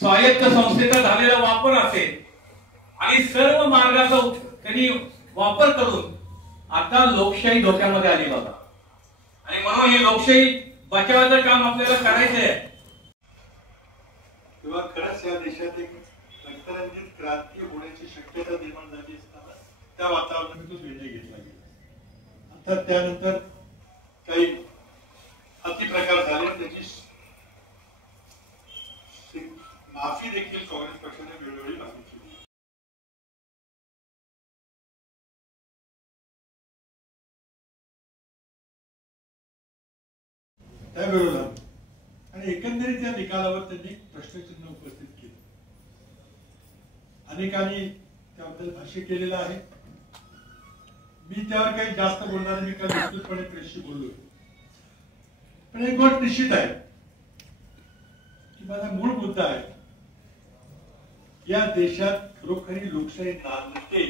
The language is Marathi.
स्वायत्त संस्थेचा झालेला वापर असेल आणि सर्व मार्गाचा त्यांनी वापर करून आता लोकशाही धोक्यामध्ये आली बाबा. आणि म्हणून ही लोकशाही बचावाचं काम आपल्याला करायचं आहे. तेव्हा खरंच या देशात एक रक्तरंजित क्रांती होण्याची शक्यता निर्माण झाली असताना त्या वातावरणातून निर्णय घेतला गेला. आता त्यानंतर काही अतिप्रकार झाले, त्याची माफी देखील काँग्रेस पक्षाने वेळोवेळी मागितली. त्याविरोधात आणि एकंदरीत या निकालावर त्यांनी प्रश्नचिन्ह उपस्थित केलं. अनेकांनी त्याबद्दल भाष्य केलेलं आहे. मी त्यावर काही जास्त बोलणार, मी काल विस्तृतपणे प्रेसशी बोललोय. पण एक गोष्ट निश्चित आहे की माझा मूळ मुद्दा आहे, या देशात खरोखरी लोकशाही नांदते